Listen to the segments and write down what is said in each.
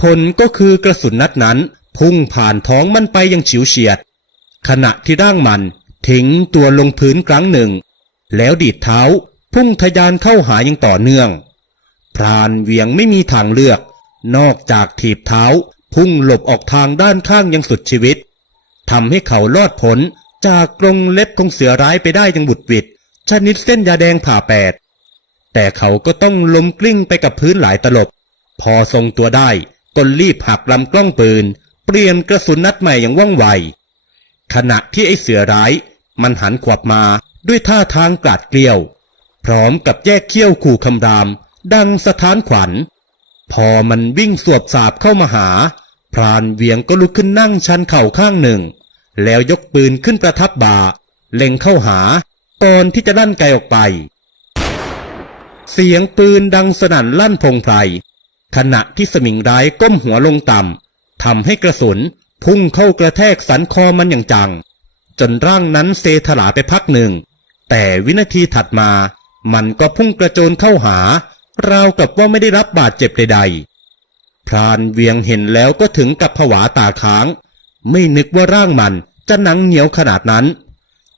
ผลก็คือกระสุนนัดนั้น พุ่งผ่านท้องมันไปอยังฉิวเฉียด ขณะที่ร่างมันทิ้งตัวลงพื้นครั้งหนึ่ง แล้วดีดเท้าพุ่งทะยานเข้าหาอย่างต่อเนื่อง พรานเวียงไม่มีทางเลือก นอกจากถีบเท้า พุ่งหลบออกทางด้านข้างยังสุดชีวิตทำให้เขารอดพ้นจากกรงเล็บของเสือร้ายไปได้อยังบุดวิดชนิดเส้นยาแดงผ่าแปด แต่เขาก็ต้องล้มกลิ้งไปกับพื้นหลายตลบ พอทรงตัวได้ ก็รีบหักลำกล้องปืน เปลี่ยนกระสุนนัดใหม่อย่างว่องไว ขณะที่ไอ้เสือร้าย มันหันขวับมาด้วยท่าทางกราดเกลียว พร้อมกับแยกเขี้ยวขู่คำราม ดังสถานขวัญ พอมันวิ่งสวบสาบเข้ามาหา พรานเวียงก็ลุกขึ้นนั่งชันเข่าข้างหนึ่ง แล้วยกปืนขึ้นประทับบ่า เล็งเข้าหาก่อนที่จะลั่นไกลออกไป เสียงปืนดังสนั่นลั่นพงไพร ขณะที่สมิงร้ายก้มหัวลงต่ำทำให้กระสุนพุ่งเข้ากระแทกสันคอมันอย่างจัง จนร่างนั้นเซถลาไปพักหนึ่ง แต่วินาทีถัดมา มันก็พุ่งกระโจนเข้าหา ราวกับว่าไม่ได้รับบาดเจ็บใด ๆ พรานเวียงเห็นแล้วก็ถึงกับผวาตาค้าง ไม่นึกว่าร่างมันจะหนังเหนียวขนาดนั้น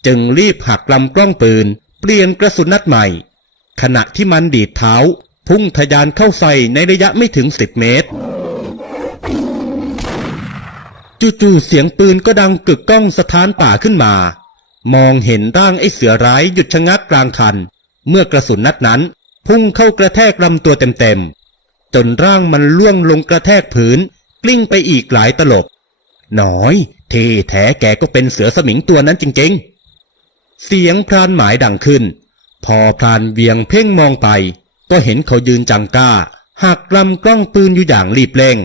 จึงรีบหักลำกล้องปืน เปลี่ยนกระสุนนัดใหม่ ขณะที่มันดีดเท้า พุ่งทะยานเข้าใส่ในระยะไม่ถึงสิบเมตร จู่ๆเสียงปืนก็ดังกึกก้องสถานป่าขึ้นมา มองเห็นร่างไอ้เสือร้ายหยุดชะงักกลางคัน เมื่อกระสุนนัดนั้น พุ่งเข้ากระแทกลำตัวเต็มๆ จนร่างมันล่วงลงกระแทกพื้น กลิ้งไปอีกหลายตลบหน้อยเทแท้แกก็เป็นเสือสมิงตัวนั้นจริงๆ เสียงพรานหมายดังขึ้น พอพรานเวียงเพ่งมองไป ก็เห็นเขายืนจังก้าหักลำกล้องปืนอยู่อย่างรีบเร่ง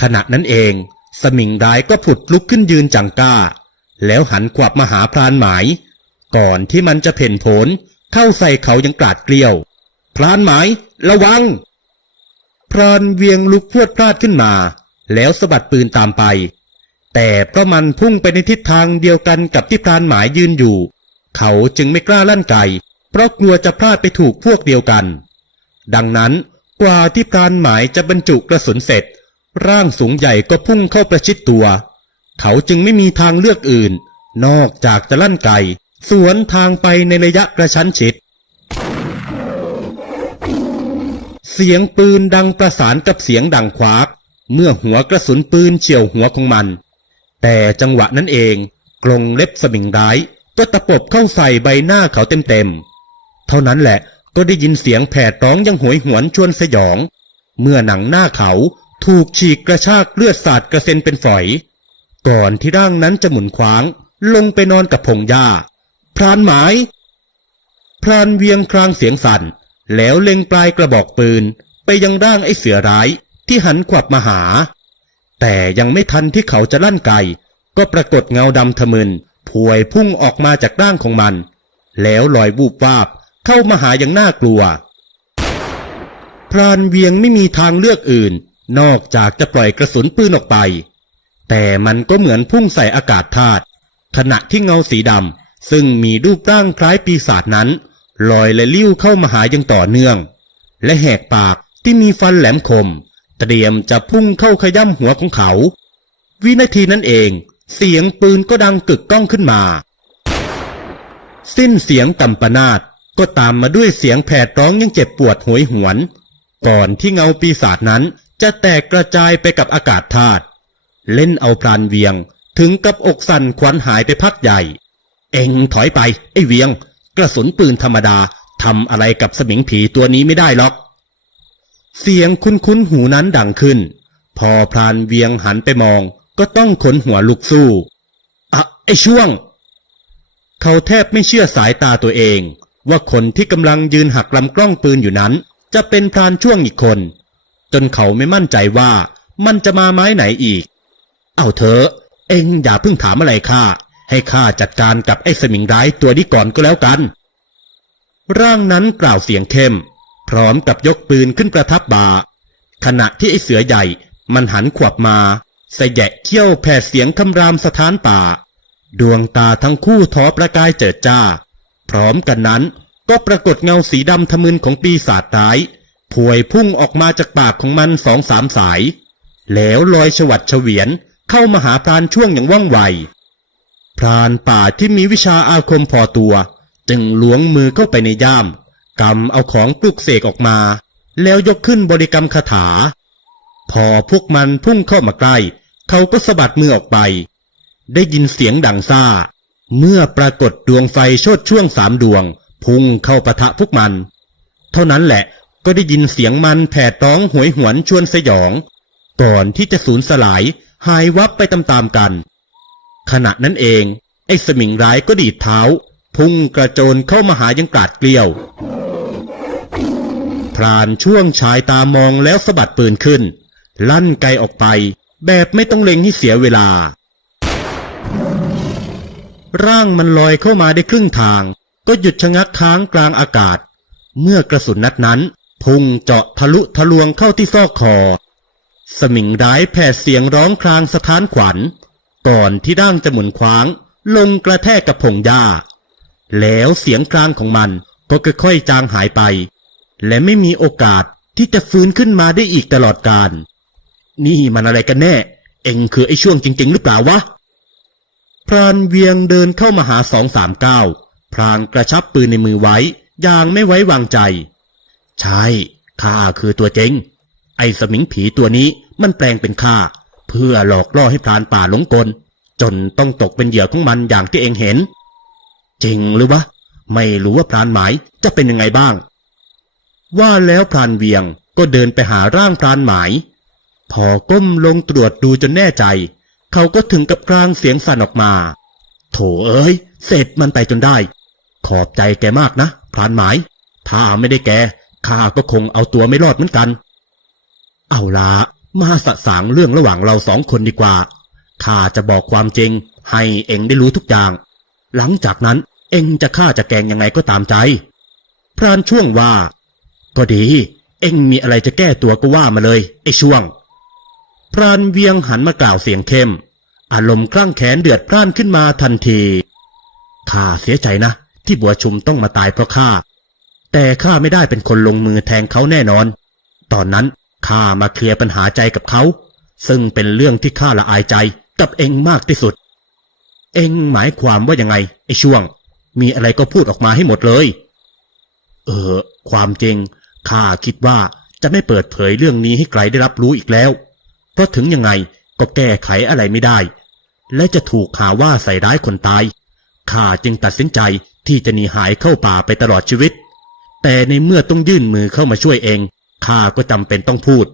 ขณะนั้นเอง สมิงร้ายก็ผุดลุกขึ้นยืนจังก้า แล้วหันขวับมาหาพรานหมาย ก่อนที่มันจะเพ่นโผลเข้าใส่เขายังกราดเกลียว พรานหมายระวัง พรานเวียงลุกพวดพลาดขึ้นมา แล้วสะบัดปืนตามไป แต่เพราะมันพุ่งไปในทิศทางเดียวกันกับที่พรานหมายยืนอยู่ เขาจึงไม่กล้าลั่นไกเพราะกลัวจะพลาดไปถูกพวกเดียวกัน ดังนั้นกว่าที่พรานหมายจะบรรจุกระสุนเสร็จ ร่างสูงใหญ่ก็พุ่งเข้าประชิดตัว เขาจึงไม่มีทางเลือกอื่น นอกจากจะลั่นไกสวนทางไปในระยะกระชั้นชิด เสียงปืนดังประสานกับเสียงดังคว้ากเมื่อหัวกระสุนปืนเฉี่ยวหัวของมัน แต่จังหวะนั้นเองกรงเล็บสมิงร้ายก็ตะปบเข้าใส่ใบหน้าเขาเต็มๆเท่านั้นแหละ ก็ได้ยินเสียงแผดร้องยังหวยหวนชวนสยอง เมื่อหนังหน้าเขาถูกฉีกกระชากเลือดสาดกระเซ็นเป็นฝอย ก่อนที่ร่างนั้นจะหมุนคว้าง ลงไปนอนกับพงหญ้า พรานหมาย พรานเวียงครางเสียงสั่น แล้วเล็งปลายกระบอกปืน ไปยังร่างไอ้เสือร้ายที่หันขวับมาหา แต่ยังไม่ทันที่เขาจะลั่นไกก็ปรากฏเงาดำทะมึนพวยพุ่งออกมาจากร่างของมัน แล้วลอยวูบวาบ เข้ามาหาอย่างน่ากลัว พรานเวียงไม่มีทางเลือกอื่น นอกจากจะปล่อยกระสุนปืนออกไป แต่มันก็เหมือนพุ่งใส่อากาศธาตุขณะที่เงาสีดำซึ่งมีรูปร่างคล้ายปีศาจนั้น ลอยและลิ้วเข้ามาหาอย่างต่อเนื่อง และแหกปากที่มีฟันแหลมคม เตรียมจะพุ่งเข้าขย่ำหัวของเขา วินาทีนั้นเอง เสียงปืนก็ดังกึกก้องขึ้นมา สิ้นเสียงกัมปนาต ก็ตามมาด้วยเสียงแผดร้องยังเจ็บปวดหวยหวน ก่อนที่เงาปีศาจนั้นจะแตกกระจายไปกับอากาศธาตุเล่นเอาพรานเวียงถึงกับอกสั่นขวัญหายไปพักใหญ่ เอ็งถอยไป ไอ้เวียง กระสุนปืนธรรมดาทำอะไรกับสมิงผีตัวนี้ไม่ได้หรอก เสียงคุ้นๆหูนั้นดังขึ้น พอพรานเวียงหันไปมองก็ต้องขนหัวลุกสู้อะไอ้ช่วง เขาแทบไม่เชื่อสายตาตัวเอง ว่าคนที่กำลังยืนหักลำกล้องปืนอยู่นั้น จะเป็นพรานช่วงอีกคน จนเขาไม่มั่นใจว่ามันจะมาไม้ไหนอีก เอาเถอะ เอ็งอย่าเพิ่งถามอะไรข้าให้ข้าจัดการกับไอ้สมิงร้ายตัวนี้ก่อนก็แล้วกัน ร่างนั้นกล่าวเสียงเข้ม พร้อมกับยกปืนขึ้นประทับบ่าขณะที่ไอ้เสือใหญ่มันหันขวับมาสแยะเขี้ยวแผดเสียงคำรามสถานป่า ดวงตาทั้งคู่ท้อประกายเจิดจ้า พร้อมกันนั้นก็ปรากฏเงาสีดำทะมึนของปีศาจร้ายพวยพุ่งออกมาจากปากของมันสองสามสาย แล้วลอยฉวัดเฉวียนเข้ามาหาพรานช่วงอย่างว่องไว พรานป่าที่มีวิชาอาคมพอตัว จึงล้วงมือเข้าไปในย่ามกำเอาของปลุกเสกออกมา แล้วยกขึ้นบริกรรมคาถา พอพวกมันพุ่งเข้ามาใกล้ เขาก็สะบัดมือออกไป ได้ยินเสียงดังซ่า เมื่อปรากฏดวงไฟโชดช่วงสามดวง พุ่งเข้าปะทะพวกมัน เท่านั้นแหละก็ได้ยินเสียงมันแผดร้องหวยหวนชวนสยอง ก่อนที่จะสูญสลายหายวับไปตามๆกัน ขณะนั้นเอง ไอ้สมิงร้ายก็ดีดเท้า พุ่งกระโจนเข้ามาหายังกราดเกลียว พรานช่วงชายตามองแล้วสะบัดปืนขึ้น ลั่นไกออกไป แบบไม่ต้องเล็งให้เสียเวลา ร่างมันลอยเข้ามาได้ครึ่งทาง ก็หยุดชะงักค้างกลางอากาศ เมื่อกระสุนนัดนั้น พุ่งเจาะทะลุทะลวงเข้าที่ซอกคอ สมิงร้ายแผดเสียงร้องครางสะท้านขวัญ ก่อนที่ร่างจะหมุนคว้าง ลงกระแทกกับพงหญ้า แล้วเสียงครางของมันก็ค่อยๆจางหายไป และไม่มีโอกาสที่จะฟื้นขึ้นมาได้อีกตลอดกาลนี่มันอะไรกันแน่ เอ็งคือไอ้ช่วงจริง ๆ หรือเปล่าวะ พรานเวียงเดินเข้ามาหาสองสามเก้าพรางกระชับปืนในมือไว้อย่างไม่ไว้วางใจ ใช่ข้าคือตัวเจงไอ้สมิงผีตัวนี้มันแปลงเป็นข้า เพื่อหลอกล่อให้พรานป่าหลงกล จนต้องตกเป็นเหยื่อของมันอย่างที่เองเห็น จริงหรือวะ ไม่รู้ว่าพรานหมายจะเป็นยังไงบ้าง ว่าแล้วพรานเวียงก็เดินไปหาร่างพรานหมาย พอก้มลงตรวจดูจนแน่ใจ เขาก็ถึงกับกลางเสียงสั่นออกมา โถเอ้ย เสร็จมันไปจนได้ ขอบใจแกมากนะพรานหมาย ถ้าไม่ได้แกข้าก็คงเอาตัวไม่รอดเหมือนกัน เอาละมาสะสางเรื่องระหว่างเราสองคนดีกว่าข้าจะบอกความจริง ให้เอ็งได้รู้ทุกอย่าง หลังจากนั้นเอ็งจะฆ่าจะแกงยังไงก็ตามใจ พรานช่วงว่า ก็ดี เอ็งมีอะไรจะแก้ตัวก็ว่ามาเลยไอ้ช่วง พรานเวียงหันมากล่าวเสียงเข้ม อารมณ์คลั่งแขนเดือดพร่านขึ้นมาทันที ข้าเสียใจนะ ที่บัวชุมต้องมาตายเพราะข้า แต่ข้าไม่ได้เป็นคนลงมือแทงเขาแน่นอน ตอนนั้นข้ามาเคลียร์ปัญหาใจกับเขา ซึ่งเป็นเรื่องที่ข้าละอายใจกับเองมากที่สุด เองหมายความว่ายังไงไอ้ช่วง มีอะไรก็พูดออกมาให้หมดเลย เออ ความจริงข้าคิดว่าจะไม่เปิดเผยเรื่องนี้ให้ใครได้รับรู้อีกแล้ว เพราะถึงยังไงก็แก้ไขอะไรไม่ได้ และจะถูกหาว่าใส่ร้ายคนตาย ข้าจึงตัดสินใจที่จะหนีหายเข้าป่าไปตลอดชีวิต แต่ในเมื่อต้องยื่นมือเข้ามาช่วยเอง ข้าก็จำเป็นต้องพูด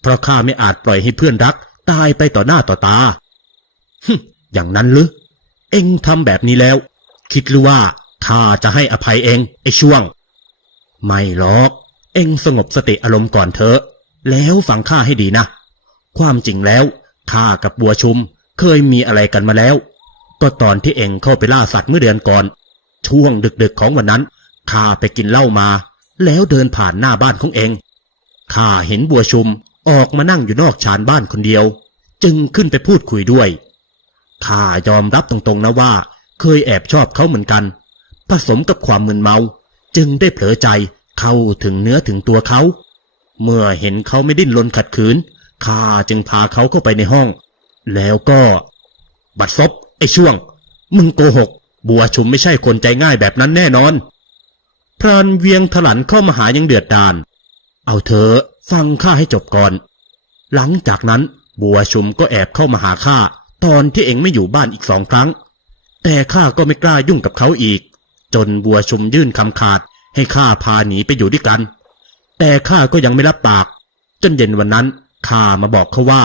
เพราะข้าไม่อาจปล่อยให้เพื่อนรัก ตายไปต่อหน้าต่อตาฮึอย่างนั้นหรือ เอ็งทำแบบนี้แล้ว คิดหรือว่าข้าจะให้อภัยเองไอ้ช่วง ไม่หรอก เอ็งสงบสติอารมณ์ก่อนเถอะ แล้วฟังข้าให้ดีนะ ความจริงแล้วข้ากับบัวชุม เคยมีอะไรกันมาแล้ว ก็ตอนที่เองเข้าไปล่าสัตว์เมื่อเดือนก่อน ช่วงดึกๆของวันนั้นข้าไปกินเหล้ามา แล้วเดินผ่านหน้าบ้านของเองข้าเห็นบัวชุมออกมานั่งอยู่นอกชานบ้านคนเดียว จึงขึ้นไปพูดคุยด้วยข้ายอมรับตรงๆนะว่า เคยแอบชอบเขาเหมือนกัน ผสมกับความมึนเมา จึงได้เผลอใจเข้าถึงเนื้อถึงตัวเขา เมื่อเห็นเขาไม่ดิ้นรนขัดขืนข้าจึงพาเขาเข้าไปในห้อง แล้วก็บัดซบไอ้ช่วง มึงโกหก บัวชุมไม่ใช่คนใจง่ายแบบนั้นแน่นอน พรานเวียงถลันเข้ามาหายังเดือดดาน เอาเถอฟังข้าให้จบก่อน หลังจากนั้นบัวชุมก็แอบเข้ามาหาข้าตอนที่เองไม่อยู่บ้านอีกสองครั้ง แต่ข้าก็ไม่กล้ายุ่งกับเขาอีก จนบัวชุมยื่นคำขาด ให้ข้าพาหนีไปอยู่ด้วยกัน แต่ข้าก็ยังไม่รับปาก จนเย็นวันนั้นข้ามาบอกเขาว่า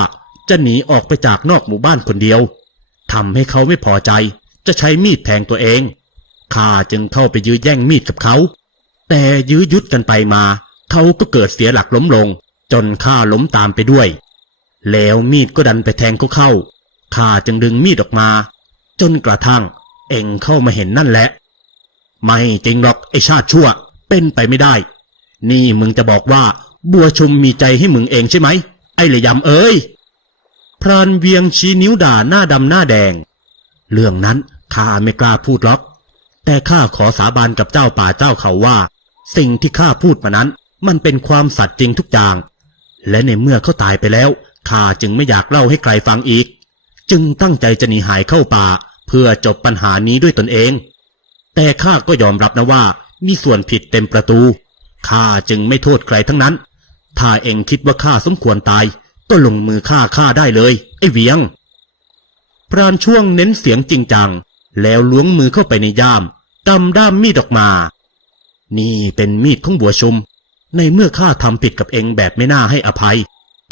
จะหนีออกไปจากนอกหมู่บ้านคนเดียวทำให้เขาไม่พอใจ จะใช้มีดแทงตัวเอง ข้าจึงเข้าไปยื้อแย่งมีดกับเขา แต่ยื้อยุดกันไปมา เขาก็เกิดเสียหลักล้มลง จนข้าล้มตามไปด้วย แล้วมีดก็ดันไปแทงเขาเข้า ข้าจึงดึงมีดออกมา จนกระทั่ง เอ็งเข้ามาเห็นนั่นแหละ ไม่จริงหรอกไอชาติชั่ว เป็นไปไม่ได้ นี่มึงจะบอกว่า บัวชุมมีใจให้มึงเองใช่ไหม ไอ้เลยยำเอ้ย พรานเวียงชี้นิ้วด่าหน้าดำหน้าแดง เรื่องนั้นข้าไม่กล้าพูดหรอก แต่ข้าขอสาบานกับเจ้าป่าเจ้าเขาว่า สิ่งที่ข้าพูดมานั้น มันเป็นความสัตย์จริงทุกอย่าง และในเมื่อเขาตายไปแล้วข้าจึงไม่อยากเล่าให้ใครฟังอีก จึงตั้งใจจะหนีหายเข้าป่า เพื่อจบปัญหานี้ด้วยตนเอง แต่ข้าก็ยอมรับนะว่ามีส่วนผิดเต็มประตูข้าจึงไม่โทษใครทั้งนั้น ถ้าเองคิดว่าข้าสมควรตาย ก็ลงมือฆ่าข้าได้เลย ไอ้เวียง พรานช่วงเน้นเสียงจริงจัง แล้วล้วงมือเข้าไปในย่ามกำด้ามมีดออกมา นี่เป็นมีดของบัวชุม ในเมื่อข้าทำผิดกับเองแบบไม่น่าให้อภัย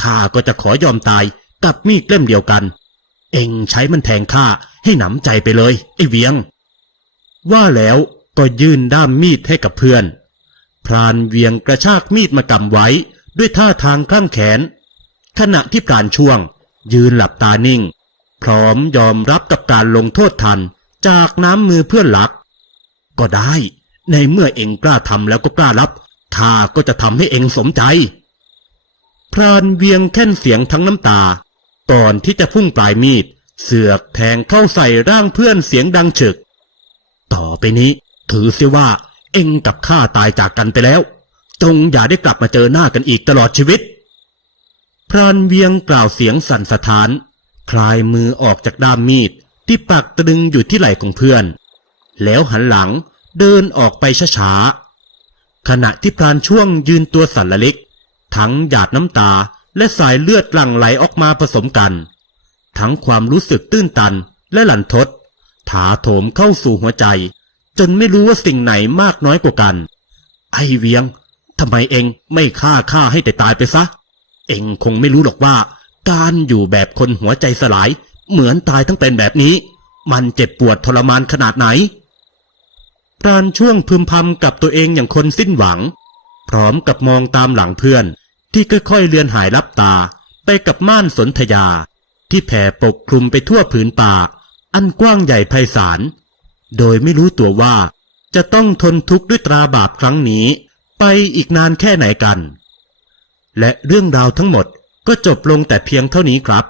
ข้าก็จะขอยอมตายกับมีดเล่มเดียวกัน เองใช้มันแทงข้าให้หนำใจไปเลย ไอ้เวียง ว่าแล้วก็ยื่นด้ามมีดให้กับเพื่อน พรานเวียงกระชากมีดมากำไว้ ด้วยท่าทางคลั่งแขน ขณะที่พรานช่วง ยืนหลับตานิ่ง พร้อมยอมรับกับการลงโทษทันจากน้ำมือเพื่อนหลัก ก็ได้ ในเมื่อเองกล้าทำแล้วก็กล้ารับข้าก็จะทำให้เองสมใจ พรานเวียงแค่นเสียงทั้งน้ำตา ก่อนที่จะพุ่งปลายมีด เสือกแทงเข้าใส่ร่างเพื่อนเสียงดังฉึก ต่อไปนี้ ถือเสียว่าเองกับข้าตายจากกันไปแล้ว จงอย่าได้กลับมาเจอหน้ากันอีกตลอดชีวิต พรานเวียงกล่าวเสียงสั่นสะท้าน คลายมือออกจากด้ามมีดที่ปักตรึงอยู่ที่ไหล่ของเพื่อน แล้วหันหลังเดินออกไปช้าๆขณะที่พรานช่วงยืนตัวสั่นละล็กทั้งหยาดน้ำตาและสายเลือดหลั่งไหลออกมาผสมกัน ทั้งความรู้สึกตื้นตันและหลั่นทด ถาโถมเข้าสู่หัวใจ จนไม่รู้ว่าสิ่งไหนมากน้อยกว่ากัน ไอเวียงทำไมเองไม่ฆ่าข้าให้แต่ตายไปซะ เองคงไม่รู้หรอกว่า การอยู่แบบคนหัวใจสลาย เหมือนตายทั้งเป็นแบบนี้ มันเจ็บปวดทรมานขนาดไหนพรานช่วงพึมพำกับตัวเองอย่างคนสิ้นหวัง พร้อมกับมองตามหลังเพื่อน ที่ค่อยๆเลือนหายลับตาไปกับม่านสนธยา ที่แผ่ปกคลุมไปทั่วผืนป่า อันกว้างใหญ่ไพศาลโดยไม่รู้ตัวว่า จะต้องทนทุกข์ด้วยตราบาปครั้งนี้ ไปอีกนานแค่ไหนกัน และเรื่องราวทั้งหมดก็จบลงแต่เพียงเท่านี้ครับ